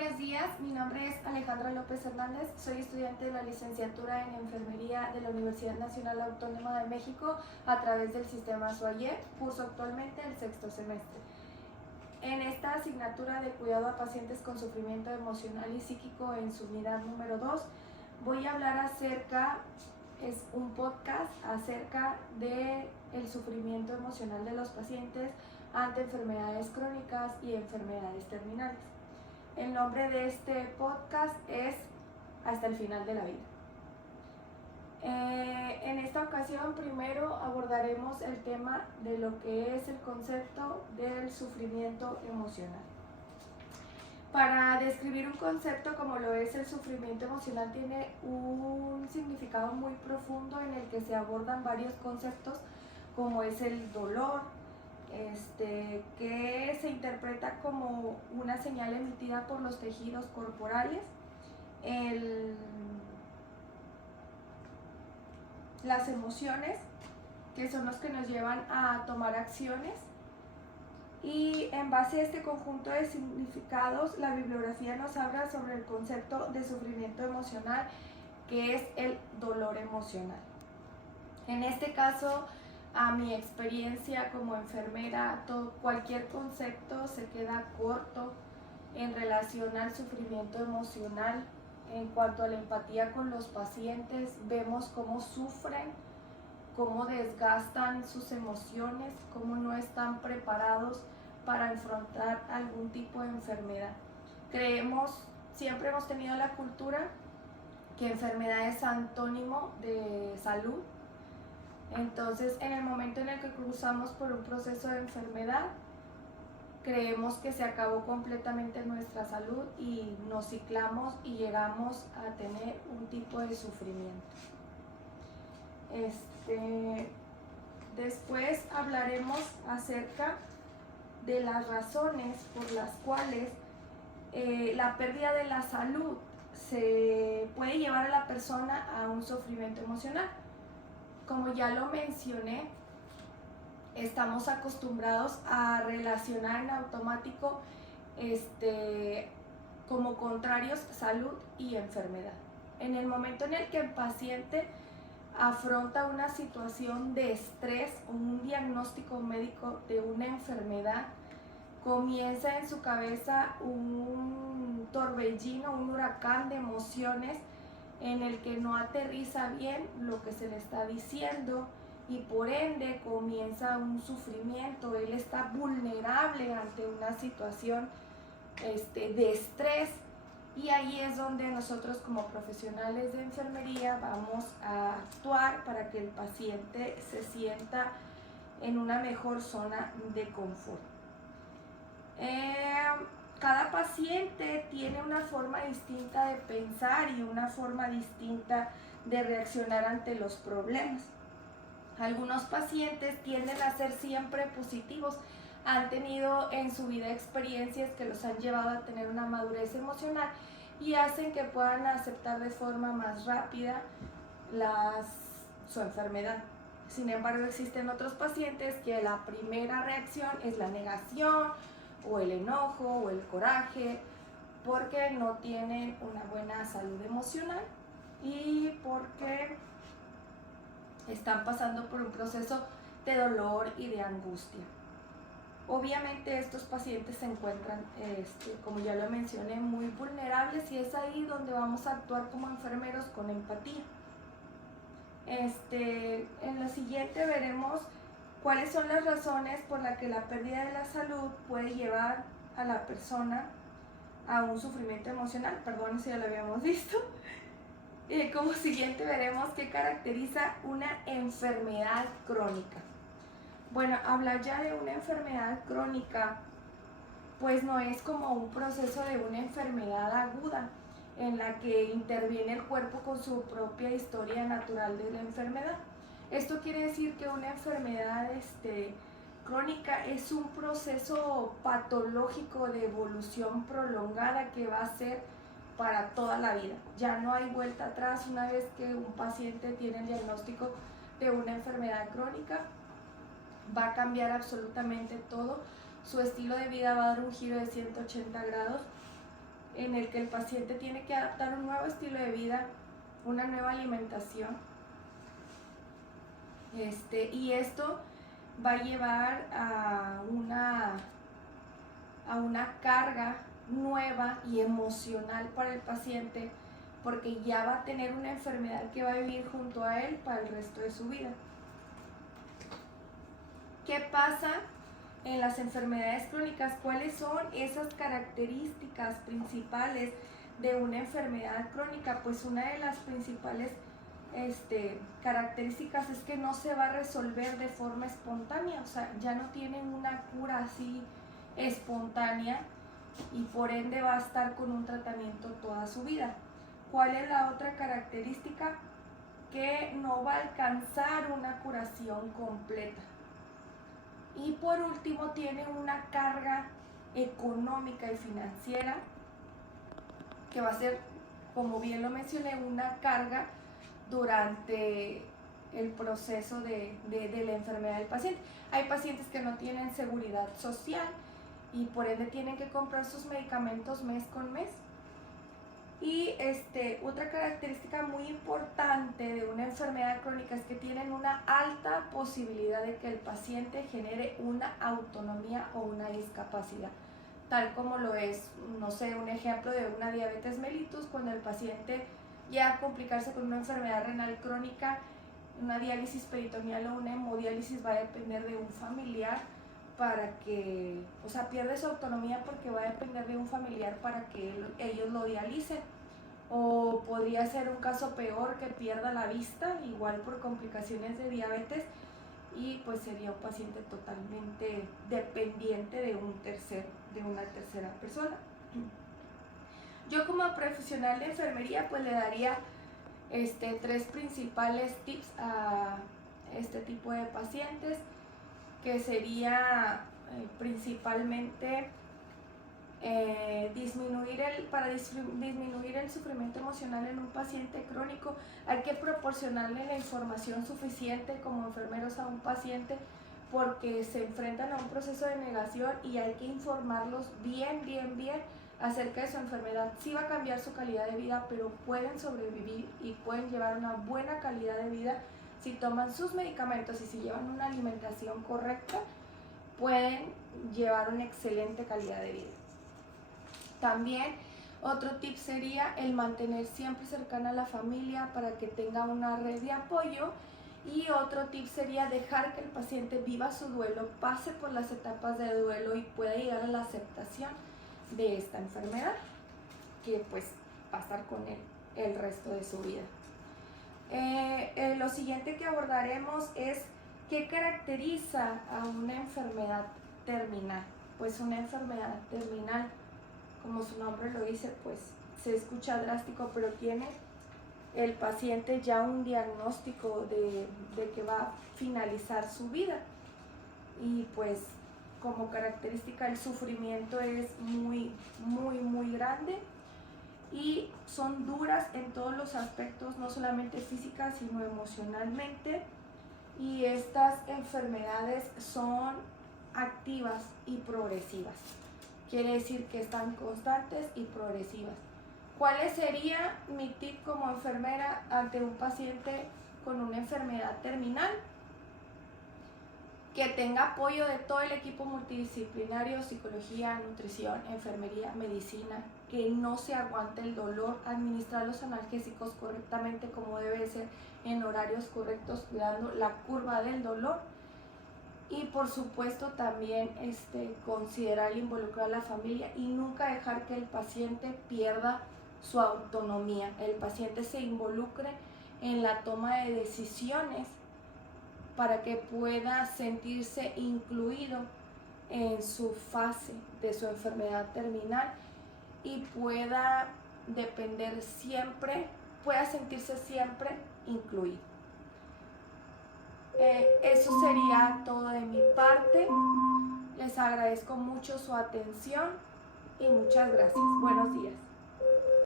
buenos días, mi nombre es Alejandra López Hernández, soy estudiante de la licenciatura en Enfermería de la Universidad Nacional Autónoma de México a través del sistema SUAYEP, curso actualmente el sexto semestre. En esta asignatura de cuidado a pacientes con sufrimiento emocional y psíquico en su unidad número 2, voy a hablar es un podcast acerca del sufrimiento emocional de los pacientes ante enfermedades crónicas y enfermedades terminales. El nombre de este podcast es Hasta el final de la vida. En esta ocasión primero abordaremos el tema de lo que es el concepto del sufrimiento emocional. Para describir un concepto como lo es el sufrimiento emocional tiene un significado muy profundo en el que se abordan varios conceptos como es el dolor, que se interpreta como una señal emitida por los tejidos corporales, las emociones, que son los que nos llevan a tomar acciones, y en base a este conjunto de significados, la bibliografía nos habla sobre el concepto de sufrimiento emocional, que es el dolor emocional. En este caso, a mi experiencia como enfermera, cualquier concepto se queda corto en relación al sufrimiento emocional. En cuanto a la empatía con los pacientes, vemos cómo sufren, cómo desgastan sus emociones, cómo no están preparados para enfrentar algún tipo de enfermedad. Siempre hemos tenido la cultura que enfermedad es antónimo de salud. Entonces, en el momento en el que cruzamos por un proceso de enfermedad, creemos que se acabó completamente nuestra salud y nos ciclamos y llegamos a tener un tipo de sufrimiento. Después hablaremos acerca de las razones por las cuales la pérdida de la salud se puede llevar a la persona a un sufrimiento emocional. Como ya lo mencioné, estamos acostumbrados a relacionar en automático como contrarios salud y enfermedad. En el momento en el que el paciente afronta una situación de estrés o un diagnóstico médico de una enfermedad, comienza en su cabeza un torbellino, un huracán de emociones en el que no aterriza bien lo que se le está diciendo y por ende comienza un sufrimiento. Él está vulnerable ante una situación de estrés, y ahí es donde nosotros como profesionales de enfermería vamos a actuar para que el paciente se sienta en una mejor zona de confort. Cada paciente tiene una forma distinta de pensar y una forma distinta de reaccionar ante los problemas. Algunos pacientes tienden a ser siempre positivos, han tenido en su vida experiencias que los han llevado a tener una madurez emocional y hacen que puedan aceptar de forma más rápida su enfermedad. Sin embargo, existen otros pacientes que la primera reacción es la negación, o el enojo, o el coraje, porque no tienen una buena salud emocional y porque están pasando por un proceso de dolor y de angustia. Obviamente estos pacientes se encuentran, como ya lo mencioné, muy vulnerables, y es ahí donde vamos a actuar como enfermeros con empatía. En lo siguiente veremos cuáles son las razones por las que la pérdida de la salud puede llevar a la persona a un sufrimiento emocional. Perdón si ya lo habíamos visto. Como siguiente veremos qué caracteriza una enfermedad crónica. Bueno, hablar ya de una enfermedad crónica, pues no es como un proceso de una enfermedad aguda en la que interviene el cuerpo con su propia historia natural de la enfermedad. Esto quiere decir que una enfermedad crónica es un proceso patológico de evolución prolongada que va a ser para toda la vida. Ya no hay vuelta atrás una vez que un paciente tiene el diagnóstico de una enfermedad crónica. Va a cambiar absolutamente todo. Su estilo de vida va a dar un giro de 180 grados. en el que el paciente tiene que adaptar un nuevo estilo de vida, una nueva alimentación. Y esto va a llevar a una carga nueva y emocional para el paciente, porque ya va a tener una enfermedad que va a vivir junto a él para el resto de su vida. ¿Qué pasa en las enfermedades crónicas? ¿Cuáles son esas características principales de una enfermedad crónica? Pues una de las principales características es que no se va a resolver de forma espontánea, o sea, ya no tienen una cura así espontánea y por ende va a estar con un tratamiento toda su vida. ¿Cuál es la otra característica? Que no va a alcanzar una curación completa. Y por último, tiene una carga económica y financiera que va a ser, como bien lo mencioné, una carga durante el proceso de la enfermedad del paciente. Hay pacientes que no tienen seguridad social y por ende tienen que comprar sus medicamentos mes con mes. Y otra característica muy importante de una enfermedad crónica es que tienen una alta posibilidad de que el paciente genere una autonomía o una discapacidad, tal como lo es, no sé, un ejemplo de una diabetes mellitus, cuando el paciente llega a complicarse con una enfermedad renal crónica, una diálisis peritoneal o una hemodiálisis va a depender de un familiar para que, o sea, pierde su autonomía porque va a depender de un familiar para que ellos lo dialicen. O podría ser un caso peor, que pierda la vista, igual por complicaciones de diabetes, y pues sería un paciente totalmente dependiente de una tercera persona. Yo como profesional de enfermería pues le daría 3 principales tips a este tipo de pacientes, que sería principalmente para disminuir el sufrimiento emocional en un paciente crónico. Hay que proporcionarle la información suficiente como enfermeros a un paciente, porque se enfrentan a un proceso de negación y hay que informarlos bien acerca de su enfermedad. Sí va a cambiar su calidad de vida, pero pueden sobrevivir y pueden llevar una buena calidad de vida si toman sus medicamentos y si llevan una alimentación correcta. Pueden llevar una excelente calidad de vida. También otro tip sería el mantener siempre cercana a la familia para que tenga una red de apoyo. Y otro tip sería dejar que el paciente viva su duelo, pase por las etapas de duelo y pueda llegar a la aceptación de esta enfermedad, que pues va a estar con él el resto de su vida. Lo siguiente que abordaremos es qué caracteriza a una enfermedad terminal. Pues una enfermedad terminal, como su nombre lo dice, pues se escucha drástico, pero tiene el paciente ya un diagnóstico de que va a finalizar su vida. Y pues como característica el sufrimiento es muy grande y son duras en todos los aspectos, no solamente físicas sino emocionalmente. Y estas enfermedades son activas y progresivas. Quiere decir que están constantes y progresivas. ¿Cuál sería mi tip como enfermera ante un paciente con una enfermedad terminal? Que tenga apoyo de todo el equipo multidisciplinario: psicología, nutrición, enfermería, medicina, que no se aguante el dolor, administrar los analgésicos correctamente como debe ser, en horarios correctos, cuidando la curva del dolor. Y por supuesto también considerar involucrar a la familia y nunca dejar que el paciente pierda su autonomía. El paciente se involucre en la toma de decisiones para que pueda sentirse incluido en su fase de su enfermedad terminal y pueda sentirse siempre incluido. Eso sería todo de mi parte. Les agradezco mucho su atención y muchas gracias. Buenos días.